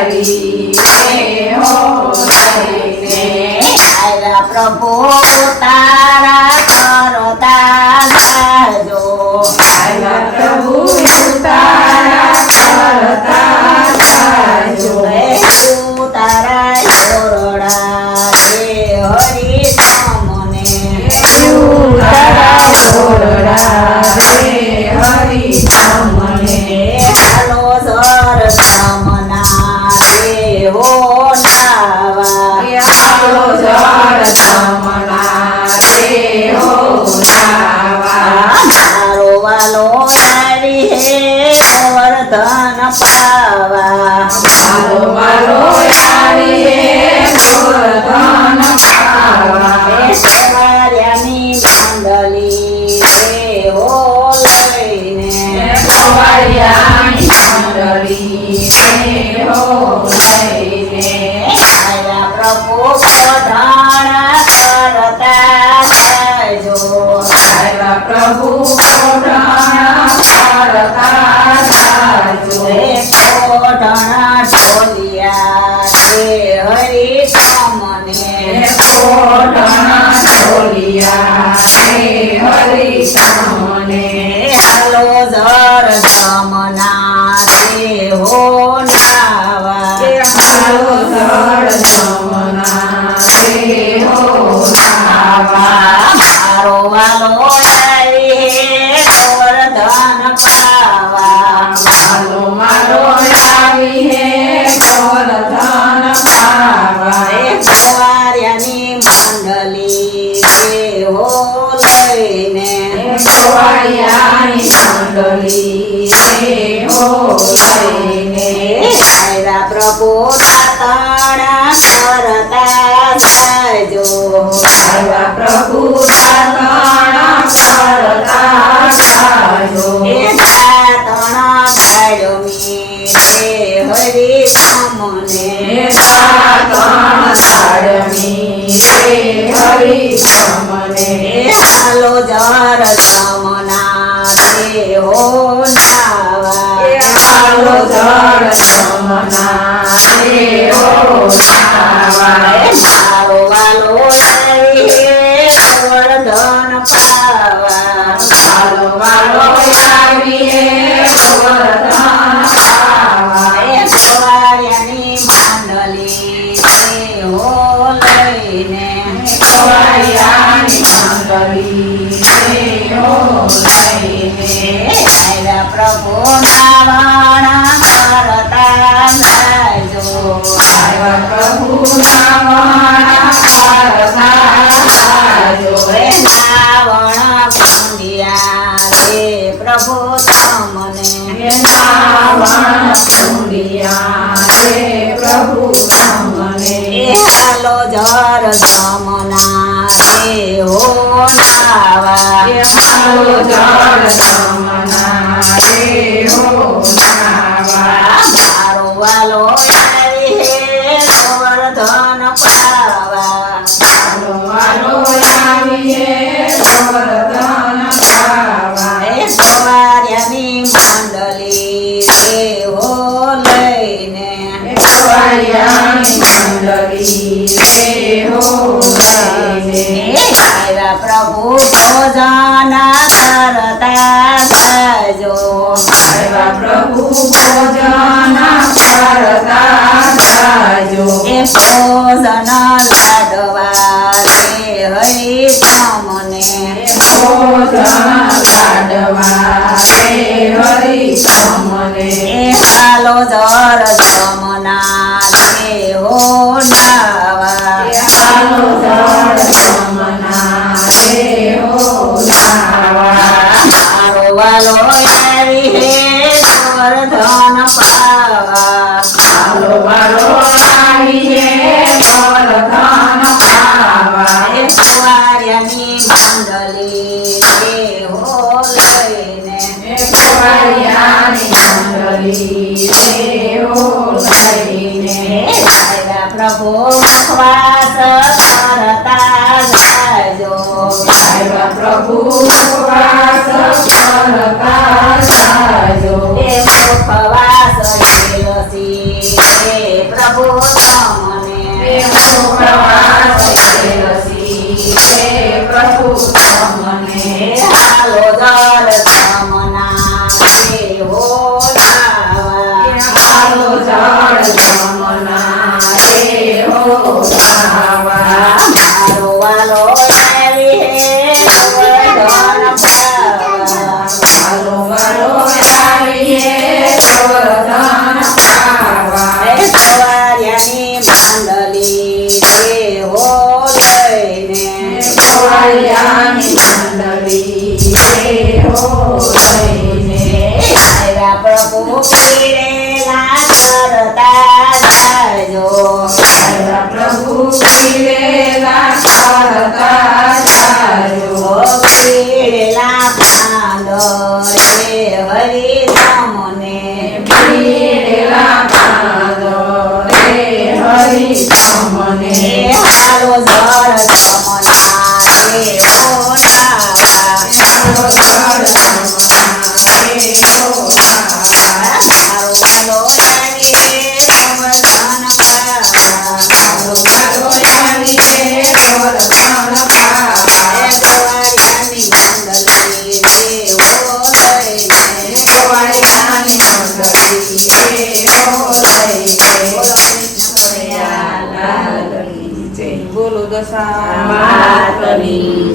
હરીને હો લઈને આવ્યા પ્રભુ તારા કરતા જાજો આવ્યા પ્રભુ તારા કરતા જાજો તારા જોરડા રે હરી તમને તારા જોરડા રે હરી તમને હાલો સર તમના રે હો નાવા હાલો જળ તમના રે હો નાવા મારો વાલો આવી હે વર્ધન પાવા મારો વાલો આવી હે ગોવર્ધન પાવા સવાર્યાની મંડળી રે હો લઈને સવારિયાની મંડળી રે હો લઈને આવ્યા પ્રભુ પ્રધાણા કરતા જાજો આવ્યા પ્રભુ કોઢાણા કરતા જાજો કોઢણા ઢોલિયા રે હરી તમને કોઢાણા ઢોલિયા રે હરી તમને હાલો જર જમના રે હો નાવા હાલો જળ જમના રે હો નાવા મારો વાલો આવી હે ગોવર્ધન પાવા હાલો મારો આવી હે ગોવર્ધન પાવા સવાર્યાની મંડળી રે હો લઈને સવારિયાની મંડળી રે હો લઈને આવ્યા પ્રભુ દાતણા કરતા જાજો આવ્યા પ્રભુ દાતણા કરતા જાજો દાતણા ગાળમી રે હરી તમને દાતણ તાળમી રે હરી તમને હાલો જર જમના રે હો નાવા હાલો જળ જમના રે હો નાવા મારો વાલો આવી હે ગોવર્ધન પાવા હાલો વાલો આવી હે ગોવર્ધન પાવા સવાર્યાની મંડળી રે હો લઈને સવારિયાની મંડળી રે હો લઈને આવ્યા પ્રભુ નાવાણા કરતા જાજો આવ્યા પ્રભુ નાવાણા કરતા જાજો નાવણ કુંડિયા રે પ્રભુ તમને નાવણ કુંડિયા રે પ્રભુ તમને હાલો જર જમના રે હો નાવા હાલો જળ જમના રે હો નાવા મારો વાલો આવી હે ગોવર્ધન પાવા હાલો વાલો આવી હે ગોવર્ધન પાવા સવાર્યાની મંડળી રે હો લઈને સવારિયાની મંડળી રે હો લઈને આવ્યા પ્રભુ ભોજન કરતા જાજો આવ્યા પ્રભુ ભોજન કરતા જાજો ભોજન લાડવા રે હરી તમને ભોજન લાડવા રે હરી તમને હાલો જર જમના રે હો નાવા હાલો જળ જમના રે હો નાવા મારો વાલો આવી હે ગોવર્ધન પાવા હાલો વાલો આવી હે ગોવર્ધન પાવા સવાર્યાની મંડળી રે હો લઈને સવારિયાની મંડળી રે હો લઈને આવ્યા પ્રભુ મુખવાસ કરતા જાજો આવ્યા પ્રભુ વાસ કરતા જાજો મુખવાસ તુલસી રે પ્રભુ તમને એવો પ્રવાસ રસી હે પ્રભુ તમને હાલો જળ તમના દેવો લાવા હાલો જળ જમના દેહો લાવા મારો વાલો આવી હે વર્ધન પાવા હાલો વાલો આવીએ પ્રવર્ધન પાવા સવાર્યાની માંડલી દેવો લઈને સવારિયાની મંડળી દેહો લઈને આવ્યા પ્રભુ પીરેલા કરતા જાજો આવ્યા પ્રભુ પીરેલા કરતા જાજો પીરેલા પાંદરે હરી તમને પીરેલા પાંદો રે હરિ તમને હાલો જળ તમના દેવો લાવા હાલો જળ જમના દેહો લાવા મારો વાલો આવીએ વર્ધન પાવા હાલો વાલો આવીએ પ્રવર્ધન પાવા સવાર્યાની મંડલી દેવો લઈને સવારિયાની મંડળી દેહો લઈને બોલો કૃષ્ણ કનૈયા લાલ લાલ કી જય. બોલો દશા માતની